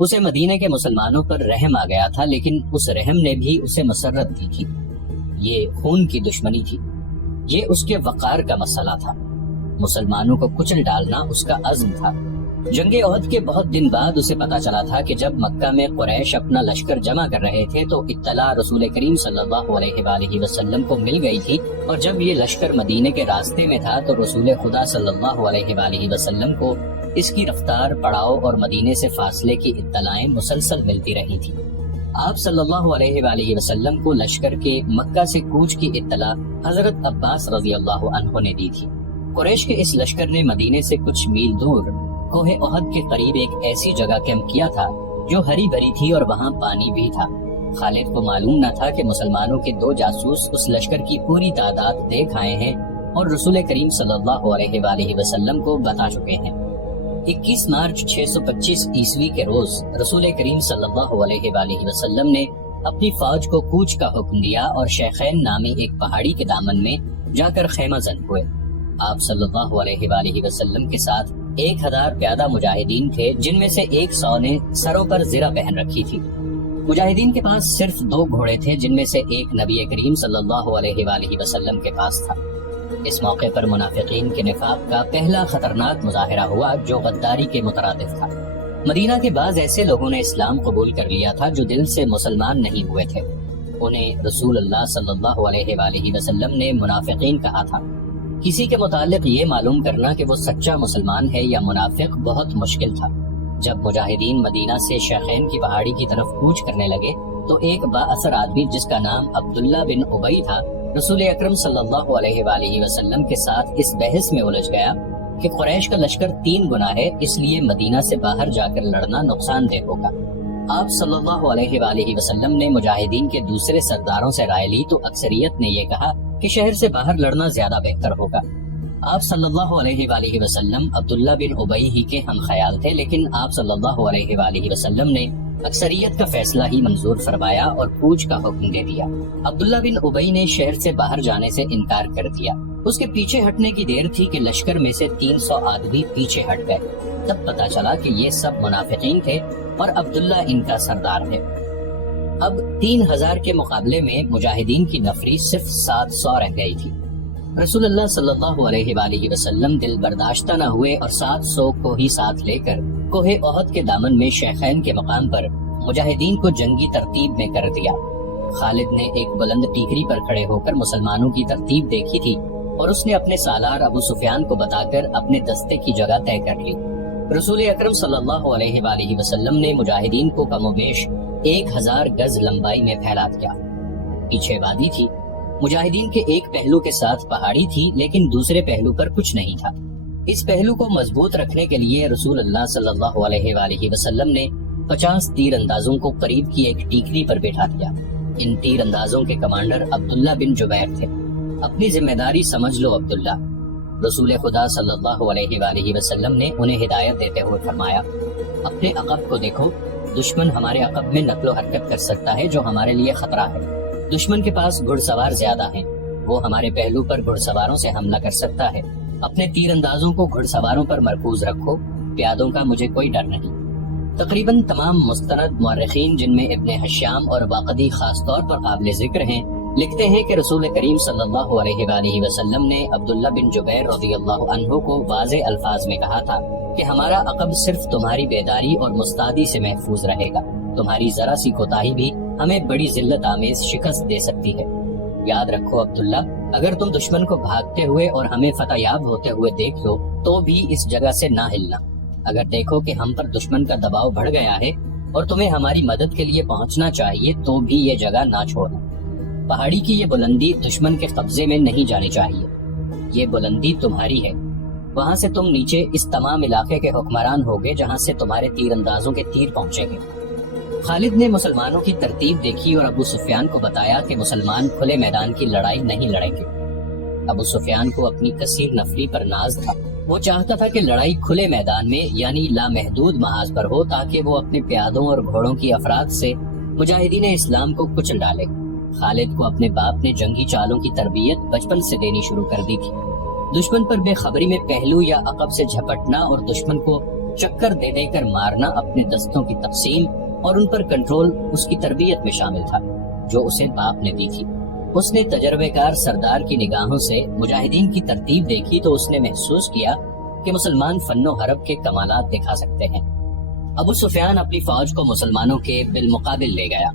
اسے مدینے کے مسلمانوں پر رحم آ گیا تھا، لیکن اس رحم نے بھی اسے مسرت دی تھی۔ یہ خون کی دشمنی تھی، یہ اس کے وقار کا مسئلہ تھا۔ مسلمانوں کو کچل ڈالنا اس کا عزم تھا۔ جنگ احد کے بہت دن بعد اسے پتا چلا تھا کہ جب مکہ میں قریش اپنا لشکر جمع کر رہے تھے تو اطلاع رسول کریم صلی اللہ علیہ وآلہ وسلم کو مل گئی تھی، اور جب یہ لشکر مدینے کے راستے میں تھا تو رسول خدا صلی اللہ علیہ وآلہ وسلم کو اس کی رفتار، پڑاؤ اور مدینے سے فاصلے کی اطلاعیں مسلسل ملتی رہی تھی۔ آپ صلی اللہ علیہ وآلہ وسلم کو لشکر کے مکہ سے کوچ کی اطلاع حضرت عباس رضی اللہ عنہ نے دی تھی۔ قریش کے اس لشکر نے مدینے سے کچھ میل دور کوہ احد کے قریب ایک ایسی جگہ کیمپ کیا تھا جو ہری بھری تھی اور وہاں پانی بھی تھا۔ خالد کو معلوم نہ تھا کہ مسلمانوں کے 2 جاسوس اس لشکر کی پوری تعداد دیکھ آئے ہیں اور رسول کریم صلی اللہ علیہ وآلہ وسلم کو بتا چکے ہیں۔ 21 مارچ 625 عیسوی کے روز رسول کریم صلی اللہ علیہ وآلہ وسلم نے اپنی فوج کو کوچ کا حکم دیا اور شیخین نامی ایک پہاڑی کے دامن میں جا کر خیمہ زن ہوئے۔ آپ صلی اللہ علیہ وآلہ وسلم کے ساتھ 1000 پیادہ مجاہدین تھے، جن میں سے 100 نے سروں پر زرہ پہن رکھی تھی۔ مجاہدین کے پاس صرف 2 گھوڑے تھے، جن میں سے ایک نبی کریم صلی اللہ علیہ وآلہ وسلم کے پاس تھا۔ اس موقع پر منافقین کے نفاق کا پہلا خطرناک مظاہرہ ہوا جو غداری کے مترادف تھا۔ مدینہ کے بعض ایسے لوگوں نے اسلام قبول کر لیا تھا جو دل سے مسلمان نہیں ہوئے تھے۔ انہیں رسول اللہ صلی اللہ علیہ وآلہ وسلم نے منافقین کہا تھا۔ کسی کے متعلق یہ معلوم کرنا کہ وہ سچا مسلمان ہے یا منافق بہت مشکل تھا۔ جب مجاہدین مدینہ سے شیخین کی پہاڑی کی طرف کوچ کرنے لگے تو ایک با اثر آدمی جس کا نام عبداللہ بن ابی تھا، رسول اکرم صلی اللہ علیہ وآلہ وسلم کے ساتھ اس بحث میں الجھ گیا کہ قریش کا لشکر 3 گنا ہے، اس لیے مدینہ سے باہر جا کر لڑنا نقصان دہ ہوگا۔ آپ صلی اللہ علیہ وآلہ وسلم نے مجاہدین کے دوسرے سرداروں سے رائے لی تو اکثریت نے یہ کہا کہ شہر سے باہر لڑنا زیادہ بہتر ہوگا۔ آپ صلی اللہ علیہ وآلہ وسلم عبداللہ بن ابی ہی کے ہم خیال تھے، لیکن آپ صلی اللہ علیہ وآلہ وسلم نے اکثریت کا فیصلہ ہی منظور فرمایا اور کوچ کا حکم دے دیا۔ عبداللہ بن ابی نے شہر سے باہر جانے سے انکار کر دیا۔ اس کے پیچھے ہٹنے کی دیر تھی کہ لشکر میں سے 300 آدمی پیچھے ہٹ گئے۔ تب پتا چلا کہ یہ سب منافقین تھے اور عبداللہ ان کا سردار ہے۔ اب 3000 کے مقابلے میں مجاہدین کی نفری صرف 700 رہ گئی تھی۔ رسول اللہ صلی اللہ علیہ وآلہ وسلم دل برداشتہ نہ ہوئے اور 700 کو ہی ساتھ لے کر کوہ احد کے دامن میں شیخین کے مقام پر مجاہدین کو جنگی ترتیب میں کر دیا۔ خالد نے ایک بلند ٹیکری پر کھڑے ہو کر مسلمانوں کی ترتیب دیکھی تھی اور اس نے اپنے سالار ابو سفیان کو بتا کر اپنے دستے کی جگہ طے کر لی۔ رسول اکرم صلی اللہ علیہ وآلہ وسلم نے مجاہدین کو کم و بیش 1000 گز لمبائی میں پھیلا دیا۔ پیچھے وادی تھی، مجاہدین کے ایک پہلو کے ساتھ پہاڑی تھی، لیکن دوسرے پہلو پر کچھ نہیں تھا۔ اس پہلو کو مضبوط رکھنے کے لیے رسول اللہ صلی اللہ علیہ وآلہ وسلم نے 50 تیر اندازوں کو قریب کی ایک ٹیکری پر بیٹھا دیا۔ ان تیر اندازوں کے کمانڈر عبداللہ بن جبیر تھے۔ اپنی ذمہ داری سمجھ لو عبداللہ۔ رسول خدا صلی اللہ علیہ وآلہ وسلم نے انہیں ہدایت دیتے ہوئے فرمایا، اپنے عقب کو دیکھو، دشمن ہمارے عقب میں نقل و حرکت کر سکتا ہے جو ہمارے لیے خطرہ ہے۔ دشمن کے پاس گھڑ سوار زیادہ ہیں، وہ ہمارے پہلو پر گھڑ سواروں سے حملہ کر سکتا ہے۔ اپنے تیر اندازوں کو گھڑ سواروں پر مرکوز رکھو، پیادوں کا مجھے کوئی ڈر نہیں۔ تقریباً تمام مستند مورخین، جن میں ابن حشام اور واقدی خاص طور پر قابل ذکر ہیں، لکھتے ہیں کہ رسول کریم صلی اللہ علیہ وآلہ وسلم نے عبداللہ بن جبیر رضی اللہ عنہ کو واضح الفاظ میں کہا تھا کہ ہمارا عقب صرف تمہاری بیداری اور مستعدی سے محفوظ رہے گا، تمہاری ذرا سی کوتاہی بھی ہمیں بڑی ذلت آمیز شکست دے سکتی ہے۔ یاد رکھو عبداللہ، اگر تم دشمن کو بھاگتے ہوئے اور ہمیں فتح یاب ہوتے ہوئے دیکھ لو تو بھی اس جگہ سے نہ ہلنا۔ اگر دیکھو کہ ہم پر دشمن کا دباؤ بڑھ گیا ہے اور تمہیں ہماری مدد کے لیے پہنچنا چاہیے تو بھی یہ جگہ نہ چھوڑنا۔ پہاڑی کی یہ بلندی دشمن کے قبضے میں نہیں جانی چاہیے، یہ بلندی تمہاری ہے۔ وہاں سے تم نیچے اس تمام علاقے کے حکمران ہوگے جہاں سے تمہارے تیر اندازوں کے تیر پہنچیں گے۔ خالد نے مسلمانوں کی ترتیب دیکھی اور ابو سفیان کو بتایا کہ مسلمان کھلے میدان کی لڑائی نہیں لڑیں گے۔ ابو سفیان کو اپنی کثیر نفری پر ناز تھا، وہ چاہتا تھا کہ لڑائی کھلے میدان میں یعنی لامحدود محاذ پر ہو تاکہ وہ اپنے پیادوں اور گھوڑوں کی افراد سے مجاہدین اسلام کو کچل ڈالے۔ خالد کو اپنے باپ نے جنگی چالوں کی تربیت بچپن سے دینی شروع کر دی تھی۔ دشمن پر بے خبری میں پہلو یا عقب سے جھپٹنا اور دشمن کو چکر دے دے کر مارنا اپنے دستوں کی تقسیم اور ان پر کنٹرول اس کی تربیت میں شامل تھا جو اسے باپ نے دی تھی۔ اس نے تجربے کار سردار کی نگاہوں سے مجاہدین کی ترتیب دیکھی تو اس نے محسوس کیا کہ مسلمان فن و حرب کے کمالات دکھا سکتے ہیں۔ ابو سفیان اپنی فوج کو مسلمانوں کے بالمقابل لے گیا۔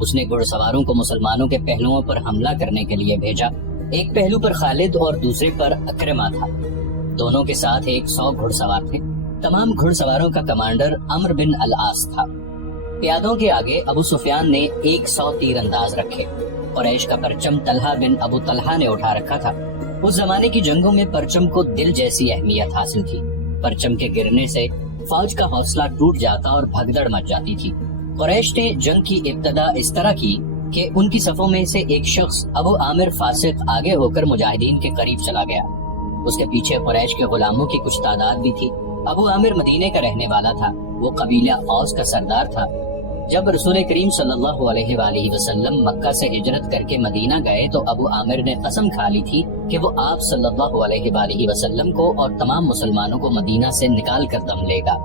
اس نے گھڑ سواروں کو مسلمانوں کے پہلوؤں پر حملہ کرنے کے لیے بھیجا۔ ایک پہلو پر خالد اور دوسرے پر اکرمہ تھا۔ دونوں کے ساتھ 100 گھڑ سوار تھے۔ تمام گھڑ سواروں کا کمانڈر عمر بن العاص تھا۔ پیادوں کے آگے ابو سفیان نے 100 تیر انداز رکھے۔ قریش کا پرچم طلحہ بن ابو طلحہ نے اٹھا رکھا تھا۔ اس زمانے کی جنگوں میں پرچم کو دل جیسی اہمیت حاصل تھی۔ پرچم کے گرنے سے فوج کا حوصلہ ٹوٹ جاتا اور بھگدڑ مچ جاتی تھی۔ قریش نے جنگ کی ابتدا اس طرح کی کہ ان کی صفوں میں سے ایک شخص ابو عامر فاسق آگے ہو کر مجاہدین کے قریب چلا گیا۔ اس کے پیچھے قریش کے غلاموں کی کچھ تعداد بھی تھی۔ ابو عامر مدینے کا رہنے والا تھا۔ وہ قبیلہ اوس کا سردار تھا۔ جب رسول کریم صلی اللہ علیہ وآلہ وسلم مکہ سے ہجرت کر کے مدینہ گئے تو ابو عامر نے قسم کھا لی تھی کہ وہ آپ صلی اللہ علیہ وآلہ وسلم کو اور تمام مسلمانوں کو مدینہ سے نکال کر دم لے گا۔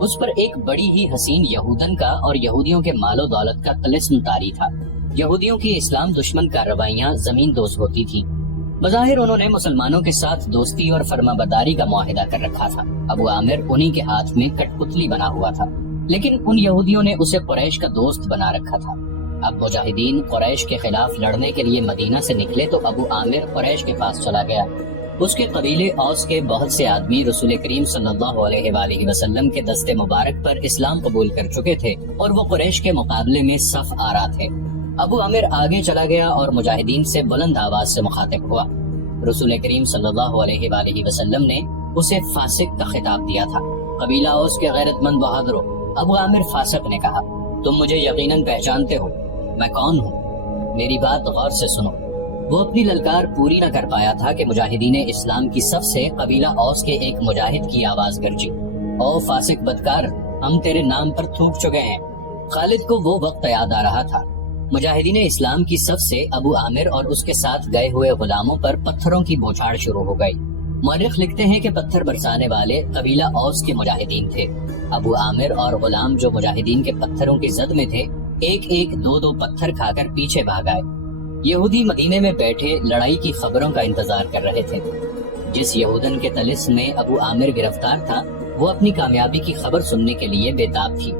اس پر ایک بڑی ہی حسین یہودن کا اور یہودیوں کے مال و دولت کا طلسم طاری تھا۔ یہودیوں کی اسلام دشمن کارروائیاں زمین دوز ہوتی تھی۔ بظاہر انہوں نے مسلمانوں کے ساتھ دوستی اور فرما برداری کا معاہدہ کر رکھا تھا۔ ابو عامر انہی کے ہاتھ میں کٹ پتلی بنا ہوا تھا، لیکن ان یہودیوں نے اسے قریش کا دوست بنا رکھا تھا۔ اب مجاہدین قریش کے خلاف لڑنے کے لیے مدینہ سے نکلے تو ابو عامر قریش کے پاس چلا گیا۔ اس کے قبیلے اوس کے بہت سے آدمی رسول کریم صلی اللہ علیہ وآلہ وسلم کے دست مبارک پر اسلام قبول کر چکے تھے اور وہ قریش کے مقابلے میں صف آرا تھے۔ ابو عامر آگے چلا گیا اور مجاہدین سے بلند آواز سے مخاطب ہوا۔ رسول کریم صلی اللہ علیہ وآلہ وسلم نے اسے فاسق کا خطاب دیا تھا۔ قبیلہ اوس کے غیرت مند بہادروں، ابو عامر فاسق نے کہا، تم مجھے یقیناً پہچانتے ہو، میں کون ہوں؟ میری بات غور سے سنو۔ وہ اپنی للکار پوری نہ کر پایا تھا کہ مجاہدین اسلام کی صف سے قبیلہ اوس کے ایک مجاہد کی آواز گرجی، او فاسق بدکار، ہم تیرے نام پر تھوک چکے ہیں۔ خالد کو وہ وقت یاد آ رہا تھا۔ مجاہدین اسلام کی صف سے ابو عامر اور اس کے ساتھ گئے ہوئے غلاموں پر پتھروں کی بوچھاڑ شروع ہو گئی۔ مورخ لکھتے ہیں کہ پتھر برسانے والے قبیلہ اوس کے مجاہدین تھے۔ ابو عامر اور غلام جو مجاہدین کے پتھروں کی زد میں تھے، ایک ایک دو دو پتھر کھا کر پیچھے بھاگ آئے۔ یہودی مدینے میں بیٹھے لڑائی کی خبروں کا انتظار کر رہے تھے۔ جس یہودن کے طلسم میں ابو عامر گرفتار تھا، وہ اپنی کامیابی کی خبر سننے کے لیے بے تاب تھی۔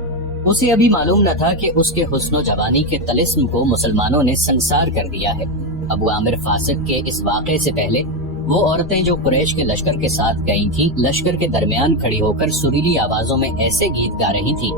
اسے ابھی معلوم نہ تھا کہ اس کے حسن و جوانی کے طلسم کو مسلمانوں نے سنسار کر دیا ہے۔ ابو عامر فاسق کے اس واقعے سے پہلے وہ عورتیں جو قریش کے لشکر کے ساتھ گئی تھیں، لشکر کے درمیان کھڑی ہو کر سریلی آوازوں میں ایسے گیت گا رہی تھیں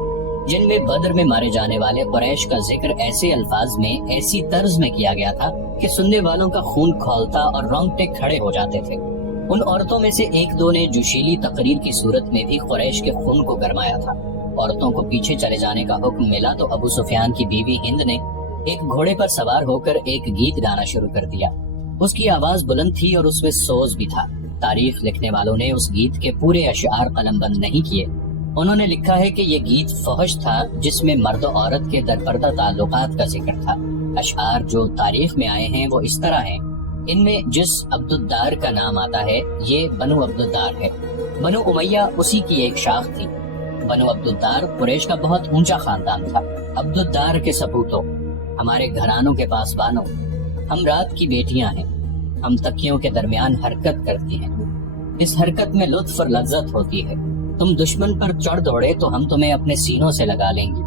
جن میں بدر میں مارے جانے والے قریش کا ذکر ایسے الفاظ میں، ایسی طرز میں کیا گیا تھا کہ سننے والوں کا خون کھولتا اور رونگٹے کھڑے ہو جاتے تھے۔ ان عورتوں میں سے ایک دو نے جوشیلی تقریر کی صورت میں بھی قریش کے خون کو گرمایا تھا۔ عورتوں کو پیچھے چلے جانے کا حکم ملا تو ابو سفیان کی بیوی ہند نے ایک گھوڑے پر سوار ہو کر ایک گیت گانا شروع کر دیا۔ اس کی آواز بلند تھی اور اس میں سوز بھی تھا۔ تاریخ لکھنے والوں نے اس گیت کے پورے اشعار قلم بند نہیں کیے۔ انہوں نے لکھا ہے کہ یہ گیت فحش تھا جس میں مرد و عورت کے درپردہ تعلقات کا ذکر تھا۔ اشعار جو تاریخ میں آئے ہیں وہ اس طرح ہیں۔ ان میں جس عبدالدار کا نام آتا ہے یہ بنو عبدالدار ہے۔ بنو امیہ اسی کی ایک شاخ تھی۔ بنو عبدالدار قریش کا بہت اونچا خاندان تھا۔ عبدالدار کے سپوتوں، ہمارے گھرانوں کے پاسبانوں، ہم رات کی بیٹیاں ہیں، ہم تکیوں کے درمیان حرکت کرتی ہیں، اس حرکت میں لطف اور لذت ہوتی ہے۔ تم دشمن پر چڑھ دوڑے تو ہم تمہیں اپنے سینوں سے لگا لیں گے،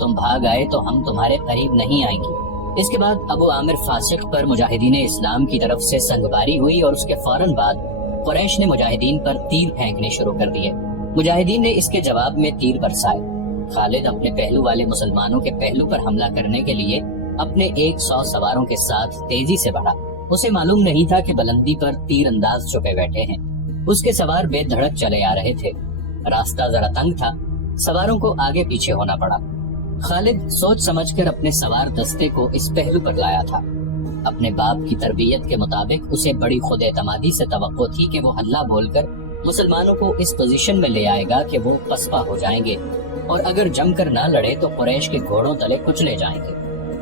تم بھاگ آئے تو ہم تمہارے قریب نہیں آئیں گے۔ اس کے بعد ابو عامر فاسق پر مجاہدین اسلام کی طرف سے سنگباری ہوئی اور اس کے فوراً بعد قریش نے مجاہدین پر تیر پھینکنے شروع کر دیے۔ مجاہدین نے اس کے جواب میں تیر برسائے۔ خالد اپنے پہلو والے مسلمانوں کے پہلو پر حملہ کرنے کے لیے اپنے 100 سواروں کے ساتھ تیزی سے بڑھا۔ اسے معلوم نہیں تھا کہ بلندی پر تیر انداز چھپے بیٹھے ہیں۔ اس کے سوار بے دھڑک چلے آ رہے تھے۔ راستہ ذرا تنگ تھا، سواروں کو آگے پیچھے ہونا پڑا۔ خالد سوچ سمجھ کر اپنے سوار دستے کو اس پہلو پر لایا تھا۔ اپنے باپ کی تربیت کے مطابق اسے بڑی خود اعتمادی سے توقع تھی کہ وہ ہلہ بول کر مسلمانوں کو اس پوزیشن میں لے آئے گا کہ وہ پسپا ہو جائیں گے اور اگر جم کر نہ لڑے تو قریش کے گھوڑوں تلے کچلے جائیں گے۔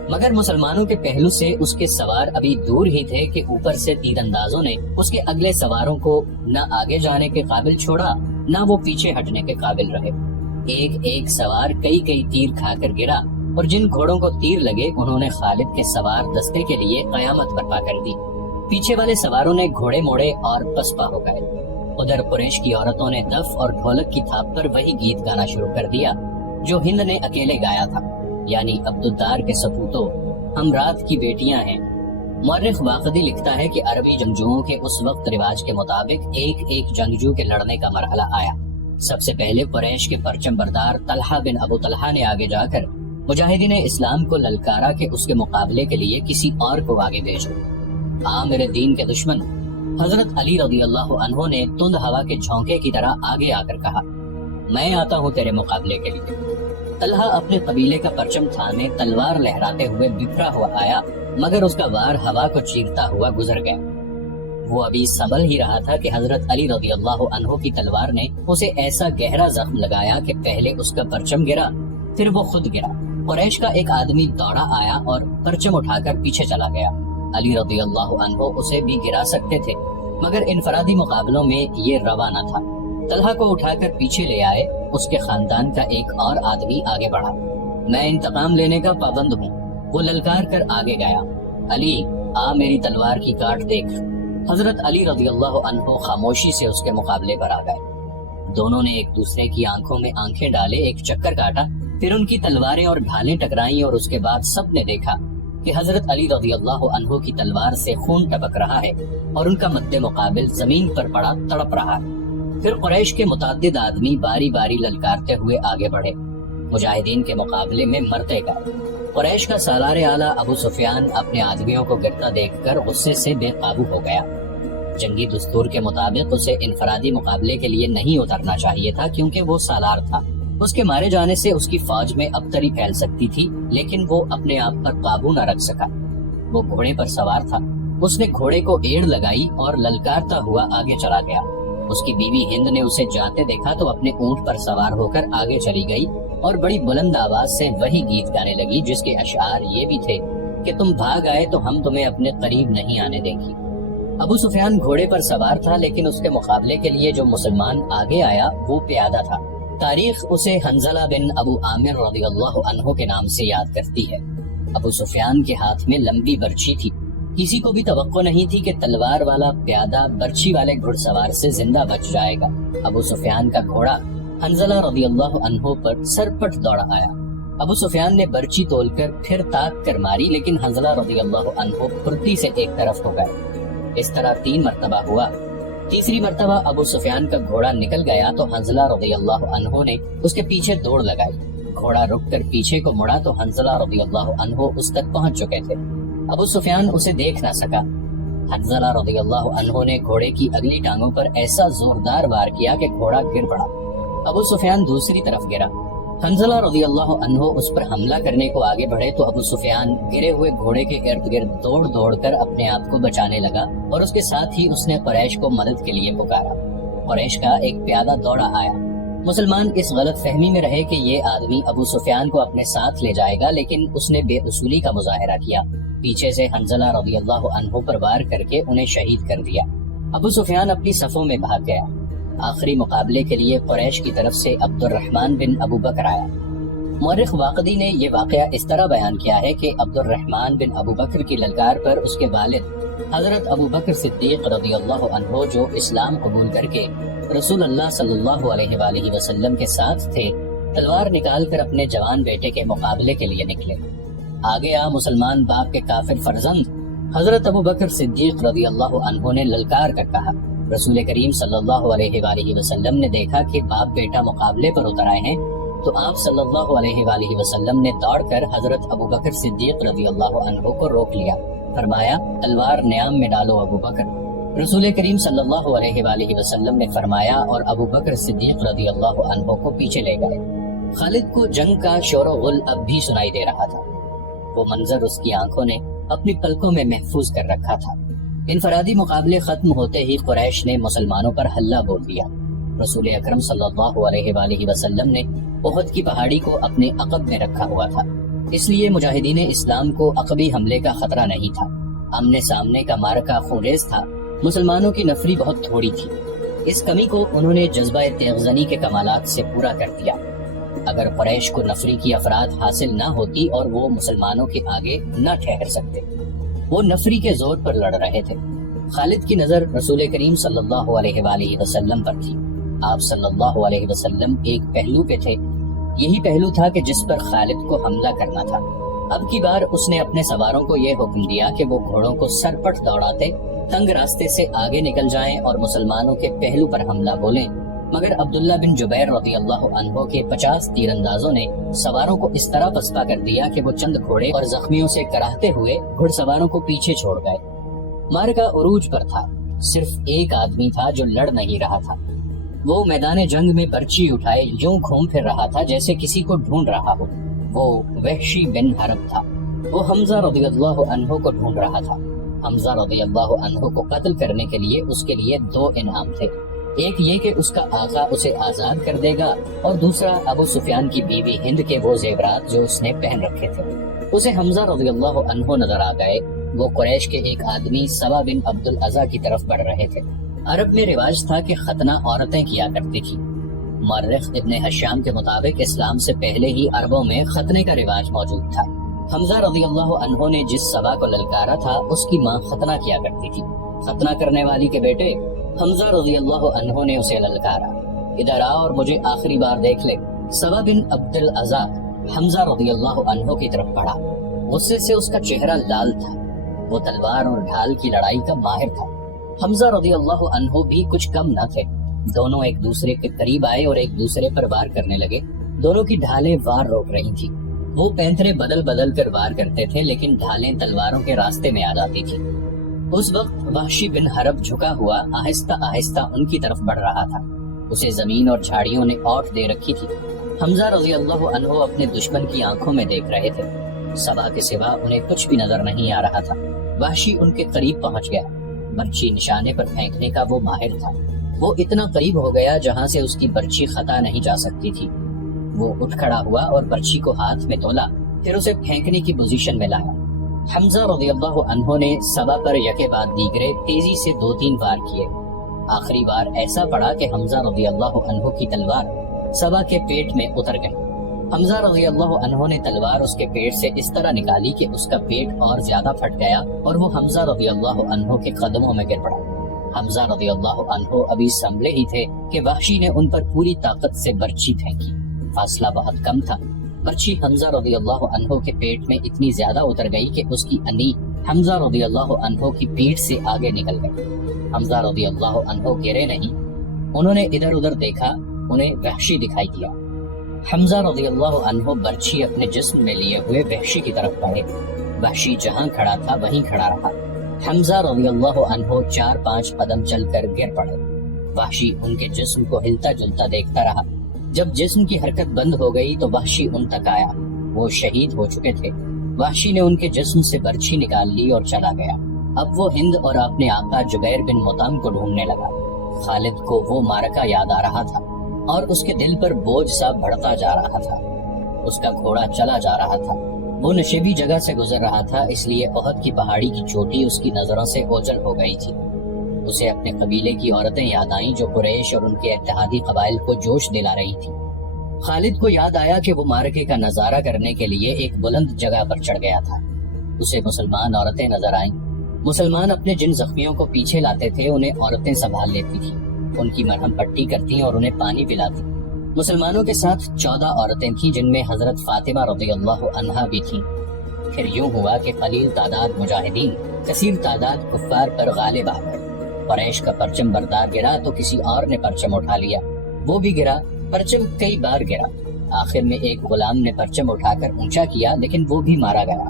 مگر مسلمانوں کے پہلو سے اس کے سوار ابھی دور ہی تھے کہ اوپر سے تیر اندازوں نے اس کے اگلے سواروں کو نہ آگے جانے کے قابل چھوڑا نہ وہ پیچھے ہٹنے کے قابل رہے۔ ایک ایک سوار کئی کئی تیر کھا کر گرا اور جن گھوڑوں کو تیر لگے انہوں نے خالد کے سوار دستے کے لیے قیامت برپا کر دی۔ پیچھے والے سواروں نے گھوڑے موڑے اور پسپا ہو گئے۔ ادھر قریش کی عورتوں نے دف اور ڈھولک کی تھاپ پر وہی گیت گانا شروع کر دیا جو ہند نے اکیلے گایا تھا، یعنی عبدالدار کے سپوتوں، ہم رات کی بیٹیاں ہیں۔ مورخ واقدی لکھتا ہے کہ عربی جنگجوؤں کے اس وقت رواج کے مطابق ایک ایک جنگجو کے لڑنے کا مرحلہ آیا۔ سب سے پہلے قریش کے پرچم بردار طلحہ بن ابو طلحہ نے آگے جا کر مجاہدین اسلام کو للکارا کہ اس کے مقابلے کے لیے کسی اور کو آگے بھیجو۔ میرے دین کے دشمن، حضرت علی رضی اللہ عنہ نے تند ہوا کے جھونکے کی طرح آگے آ کر کہا، میں آتا ہوں تیرے مقابلے کے لیے۔ طلحہ اپنے قبیلے کا پرچم تھامے تلوار لہراتے ہوئے بکھرا ہوا آیا، مگر اس کا وار ہوا کو چیرتا ہوا گزر گیا۔ وہ ابھی سنبھل ہی رہا تھا کہ حضرت علی رضی اللہ عنہ کی تلوار نے اسے ایسا گہرا زخم لگایا کہ پہلے اس کا پرچم گرا، پھر وہ خود گرا۔ قریش کا ایک آدمی دوڑا آیا اور پرچم اٹھا کر پیچھے چلا گیا۔ علی رضی اللہ عنہ اسے بھی گرا سکتے تھے، مگر انفرادی مقابلوں میں یہ روا نہ تھا۔ طلحہ کو اٹھا کر پیچھے لے آئے۔ اس کے خاندان کا ایک اور آدمی آگے بڑھا۔ میں انتقام لینے کا پابند ہوں، وہ للکار کر آگے گیا۔ علی، میری تلوار کی کاٹ دیکھ۔ حضرت علی رضی اللہ عنہ خاموشی سے اس کے مقابلے پر آ گئے۔ دونوں نے ایک دوسرے کی آنکھوں میں آنکھیں ڈالے، ایک چکر کاٹا، پھر ان کی تلواریں اور ڈھالیں ٹکرائیں اور اس کے بعد سب نے دیکھا کہ حضرت علی رضی اللہ عنہ کی تلوار سے خون ٹپک رہا ہے اور ان کا مد مقابل زمین پر پڑا تڑپ رہا ہے۔ پھر قریش کے متعدد آدمی باری باری للکارتے ہوئے آگے بڑھے، مجاہدین کے مقابلے میں مرتے گئے۔ قریش کا سالار اعلیٰ ابو سفیان اپنے آدمیوں کو گرتا دیکھ کر غصے سے بے قابو ہو گیا۔ جنگی دستور کے مطابق اسے انفرادی مقابلے کے لیے نہیں اترنا چاہیے تھا، کیونکہ وہ سالار تھا۔ اس کے مارے جانے سے اس کی فوج میں ابتری پھیل سکتی تھی، لیکن وہ اپنے آپ پر قابو نہ رکھ سکا۔ وہ گھوڑے پر سوار تھا۔ اس نے گھوڑے کو ایڑ لگائی اور للکارتا ہوا آگے چلا گیا۔ اس کی بیوی ہند نے اسے جاتے دیکھا تو اپنے اونٹ پر سوار ہو کر آگے چلی گئی اور بڑی بلند آواز سے وہی گیت گانے لگی جس کے اشعار یہ بھی تھے کہ تم بھاگ آئے تو ہم تمہیں اپنے قریب نہیں آنے دیں گی۔ ابو سفیان گھوڑے پر سوار تھا، لیکن اس کے مقابلے کے لیے جو مسلمان آگے آیا وہ پیادہ تھا۔ تاریخ اسے حنظلہ بن ابو عامر رضی اللہ عنہ کے نام سے یاد کرتی ہے۔ ابو سفیان کے ہاتھ میں لمبی برچھی تھی۔ کسی کو بھی توقع نہیں تھی کہ تلوار والا پیادہ برچھی والے گھڑ سوار سے زندہ بچ جائے گا۔ ابو سفیان کا گھوڑا حنظلہ رضی اللہ عنہ پر سرپٹ دوڑا آیا۔ ابو سفیان نے برچی تول کر پھر تاک کر ماری، لیکن حنظلہ رضی اللہ عنہ پھرتی سے ایک طرف ہو گئے۔ اس طرح 3 مرتبہ ہوا۔ تیسری مرتبہ ابو سفیان کا گھوڑا نکل گیا تو حنظلہ رضی اللہ عنہ نے اس کے پیچھے دوڑ لگائی۔ گھوڑا رک کر پیچھے کو مڑا تو حنظلہ رضی اللہ عنہ اس تک پہنچ چکے تھے۔ ابو سفیان اسے دیکھ نہ سکا۔ حنظلہ رضی اللہ عنہ نے گھوڑے کی اگلی ٹانگوں پر ایسا زوردار وار کیا کہ گھوڑا گر پڑا۔ ابو سفیان دوسری طرف گرا۔ حنظلہ رضی اللہ عنہ اس پر حملہ کرنے کو آگے بڑھے تو ابو سفیان گرے ہوئے گھوڑے کے ارد گرد دوڑ دوڑ کر اپنے آپ کو بچانے لگا، اور اس کے ساتھ ہی اس نے قریش کو مدد کے لیے پکارا۔ قریش کا ایک پیادہ دوڑا آیا۔ مسلمان اس غلط فہمی میں رہے کہ یہ آدمی ابو سفیان کو اپنے ساتھ لے جائے گا، لیکن اس نے بے اصولی کا مظاہرہ کیا۔ پیچھے سے حنظلہ رضی اللہ عنہ پر وار کر کے انہیں شہید کر دیا۔ ابو سفیان اپنی صفوں میں بھاگ گیا۔ آخری مقابلے کے لیے قریش کی طرف سے عبد الرحمن بن ابو بکر آیا۔ مورخ واقدی نے یہ واقعہ اس طرح بیان کیا ہے کہ عبد الرحمن بن ابو بکر کی للکار پر اس کے والد حضرت ابو بکر صدیق رضی اللہ عنہ، جو اسلام قبول کر کے رسول اللہ صلی اللہ علیہ وآلہ وسلم کے ساتھ تھے، تلوار نکال کر اپنے جوان بیٹے کے مقابلے کے لیے نکلے۔ آگے مسلمان باپ کے کافر فرزند حضرت ابو بکر صدیق رضی اللہ عنہ نے للکار کر کہا۔ رسول کریم صلی اللہ علیہ وآلہ وسلم نے دیکھا کہ باپ بیٹا مقابلے پر اتر آئے ہیں، تو آپ صلی اللہ علیہ وآلہ وسلم نے دوڑ کر حضرت ابو بکر صدیق رضی اللہ عنہ کو روک لیا۔ فرمایا، تلوار نیام میں ڈالو ابو بکر۔ رسول کریم صلی اللہ علیہ وآلہ وسلم نے فرمایا اور ابو بکر صدیق رضی اللہ عنہ کو پیچھے لے گئے۔ خالد کو جنگ کا شور و غل اب بھی سنائی دے رہا تھا۔ وہ منظر اس کی آنکھوں نے اپنی پلکوں میں محفوظ کر رکھا تھا۔ انفرادی مقابلے ختم ہوتے ہی قریش نے مسلمانوں پر حلہ بول دیا۔ رسول اکرم صلی اللہ علیہ وآلہ وسلم نے احد کی پہاڑی کو اپنے عقب میں رکھا ہوا تھا، اس لیے مجاہدین اسلام کو عقبی حملے کا خطرہ نہیں تھا۔ آمنے سامنے کا معرکہ خونریز تھا۔ مسلمانوں کی نفری بہت تھوڑی تھی۔ اس کمی کو انہوں نے جذبہ تیغزنی کے کمالات سے پورا کر دیا۔ اگر قریش کو نفری کی افراد حاصل نہ ہوتی اور وہ مسلمانوں کے آگے نہ ٹھہر سکتے، وہ نفری کے زور پر لڑ رہے تھے۔ خالد کی نظر رسول کریم صلی اللہ علیہ وآلہ وسلم پر تھی۔ آپ صلی اللہ علیہ وسلم ایک پہلو پہ تھے، یہی پہلو تھا کہ جس پر خالد کو حملہ کرنا تھا۔ اب کی بار اس نے اپنے سواروں کو یہ حکم دیا کہ وہ گھوڑوں کو سرپٹ دوڑاتے تنگ راستے سے آگے نکل جائیں اور مسلمانوں کے پہلو پر حملہ بولیں، مگر عبداللہ بن جبیر رضی اللہ عنہ کے 50 تیر اندازوں نے سواروں کو اس طرح پسپا کر دیا کہ وہ چند گھوڑے اور زخمیوں سے کراہتے ہوئے گھڑ سواروں کو پیچھے چھوڑ گئے۔ مارکا عروج پر تھا، صرف ایک آدمی تھا جو لڑ نہیں رہا تھا۔ وہ میدان جنگ میں برچی اٹھائے یوں گھوم پھر رہا تھا جیسے کسی کو ڈھونڈ رہا ہو۔ وہ وحشی بن حرب تھا۔ وہ حمزہ رضی اللہ عنہ کو ڈھونڈ رہا تھا۔ حمزہ رضی اللہ عنہ کو قتل کرنے کے لیے اس کے لیے 2 انعام تھے، ایک یہ کہ اس کا آقا اسے آزاد کر دے گا، اور دوسرا ابو سفیان کی بیوی ہند کے وہ زیورات جو اس نے پہن رکھے تھے۔ اسے حمزہ رضی اللہ عنہ نظر آ گئے۔ وہ قریش کے ایک آدمی سوا بن عبد العزا کی طرف بڑھ رہے تھے۔ عرب میں رواج تھا کہ ختنہ عورتیں کیا کرتی تھی۔ مورخ ابن حشام کے مطابق اسلام سے پہلے ہی عربوں میں ختنے کا رواج موجود تھا۔ حمزہ رضی اللہ عنہ نے جس سوا کو للکارا تھا اس کی ماں ختنہ کیا کرتی تھی۔ ختنہ کرنے والی کے بیٹے حمزہ رضی اللہ عنہ نے اسے للکارا، ادھر آ اور مجھے آخری بار دیکھ لے۔ سوا بن عبد العزا حمزہ رضی اللہ عنہ کی طرف بڑھا، غصے سے اس کا چہرہ لال تھا۔ وہ تلوار اور ڈھال کی لڑائی کا ماہر تھا۔ حمزہ رضی اللہ عنہ بھی کچھ کم نہ تھے۔ دونوں ایک دوسرے کے قریب آئے اور ایک دوسرے پر وار کرنے لگے۔ دونوں کی ڈھالیں وار روک رہی تھی۔ وہ پینترے بدل بدل کر وار کرتے تھے، لیکن ڈھالیں تلواروں کے راستے میں آ جاتی تھی۔ اس وقت وحشی بن حرب جھکا ہوا آہستہ آہستہ ان کی طرف بڑھ رہا تھا۔ اسے زمین اور جھاڑیوں نے اوٹ دے رکھی تھی۔ حمزہ رضی اللہ عنہ اپنے دشمن کی آنکھوں میں دیکھ رہے تھے، سبا کے سوا انہیں کچھ بھی نظر نہیں آ رہا تھا۔ وحشی ان کے قریب پہنچ گیا۔ برچی نشانے پر پھینکنے کا وہ ماہر تھا۔ وہ اتنا قریب ہو گیا جہاں سے اس کی برچی خطا نہیں جا سکتی تھی۔ وہ اٹھ کھڑا ہوا اور برچی کو ہاتھ میں تولا، پھر اسے پھینکنے کی پوزیشن میں لایا۔ حمزہ رضی اللہ عنہ نے سبا پر یکے بعد دیگرے تیزی سے 2-3 وار کیے۔ آخری بار ایسا پڑا کہ حمزہ رضی اللہ عنہ کی تلوار سبا کے پیٹ میں اتر گئی۔ حمزہ رضی اللہ عنہ نے تلوار اس کے پیٹ سے اس طرح نکالی کہ اس کا پیٹ اور زیادہ پھٹ گیا اور وہ حمزہ رضی اللہ عنہ کے قدموں میں گر پڑا۔ حمزہ رضی اللہ عنہ ابھی سنبھلے ہی تھے کہ وحشی نے ان پر پوری طاقت سے برچی پھینکی۔ فاصلہ بہت کم تھا۔ برچی حمزہ رضی اللہ عنہ کے پیٹ میں اتنی زیادہ اتر گئی کہ اس کی انی حمزہ رضی اللہ عنہ کی پیٹھ سے آگے نکل گئی۔ حمزہ رضی اللہ عنہ گرے نہیں، انہوں نے ادھر ادھر دیکھا، انہیں وحشی دکھائی دیا۔ حمزہ رضی اللہ عنہ برچی اپنے جسم میں لیے ہوئے وحشی کی طرف بڑھے۔ وحشی جہاں کھڑا تھا وہیں کھڑا رہا۔ حمزہ رضی اللہ عنہ 4-5 قدم چل کر گر پڑے۔ وحشی ان کے جسم کو ہلتا جلتا دیکھتا رہا۔ جب جسم کی حرکت بند ہو گئی تو وحشی ان تک آیا۔ وہ شہید ہو چکے تھے۔ وحشی نے ان کے جسم سے برچھی نکال لی اور چلا گیا۔ اب وہ ہند اور اپنے آقا جبیر بن مطعم کو ڈھونڈنے لگا۔ خالد کو وہ معرکہ یاد آ رہا تھا اور اس کے دل پر بوجھ سا بڑھتا جا رہا تھا۔ اس کا گھوڑا چلا جا رہا تھا۔ وہ نشیبی جگہ سے گزر رہا تھا، اس لیے احد کی پہاڑی کی چوٹی اس کی نظروں سے اوجھل ہو گئی تھی۔ اسے اپنے قبیلے کی عورتیں یاد آئیں جو قریش اور ان کے اتحادی قبائل کو جوش دلا رہی تھی۔ خالد کو یاد آیا کہ وہ معرکے کا نظارہ کرنے کے لیے ایک بلند جگہ پر چڑھ گیا تھا۔ اسے مسلمان عورتیں نظر آئیں۔ مسلمان اپنے جن زخمیوں کو پیچھے لاتے تھے انہیں عورتیں سنبھال لیتی تھیں، ان کی مرہم پٹی کرتی اور انہیں پانی پلاتی۔ مسلمانوں کے ساتھ 14 عورتیں تھیں جن میں حضرت فاطمہ رضی اللہ عنہا بھی تھیں۔ پھر یوں ہوا کہ قلیل تعداد مجاہدین کثیر تعداد کفار پر غالب آ گئے۔ قریش کا پرچم بردار گرا تو کسی اور نے پرچم اٹھا لیا، وہ بھی گرا، پرچم کئی بار گرا۔ آخر میں ایک غلام نے پرچم اٹھا کر اونچا کیا لیکن وہ بھی مارا گیا۔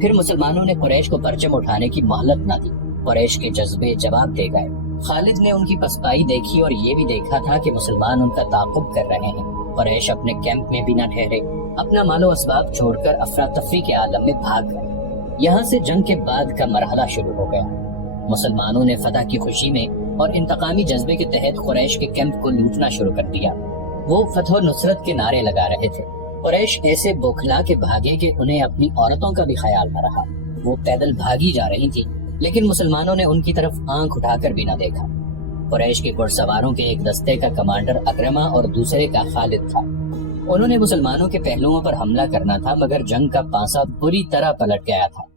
پھر مسلمانوں نے قریش کو پرچم اٹھانے کی مہلت نہ دی۔ قریش کے جذبے جواب دے گئے۔ خالد نے ان کی پسپائی دیکھی اور یہ بھی دیکھا تھا کہ مسلمان ان کا تعاقب کر رہے ہیں۔ قریش اپنے کیمپ میں بھی نہ ٹھہرے، اپنا مال و اسباب چھوڑ کر افراتفری کے عالم میں بھاگ گئے۔ یہاں سے جنگ کے بعد کا مرحلہ شروع ہو گیا۔ مسلمانوں نے فتح کی خوشی میں اور انتقامی جذبے کے تحت قریش کے کیمپ کو لوٹنا شروع کر دیا۔ وہ فتح و نصرت کے نعرے لگا رہے تھے۔ قریش ایسے بوکھلا کے بھاگے کہ انہیں اپنی عورتوں کا بھی خیال نہ رہا۔ وہ پیدل بھاگی جا رہی تھی لیکن مسلمانوں نے ان کی طرف آنکھ اٹھا کر بھی نہ دیکھا۔ قریش کے گھڑ سواروں کے ایک دستے کا کمانڈر اکرمہ اور دوسرے کا خالد تھا۔ انہوں نے مسلمانوں کے پہلوؤں پر حملہ کرنا تھا، مگر جنگ کا پانسا بری طرح پلٹ گیا تھا۔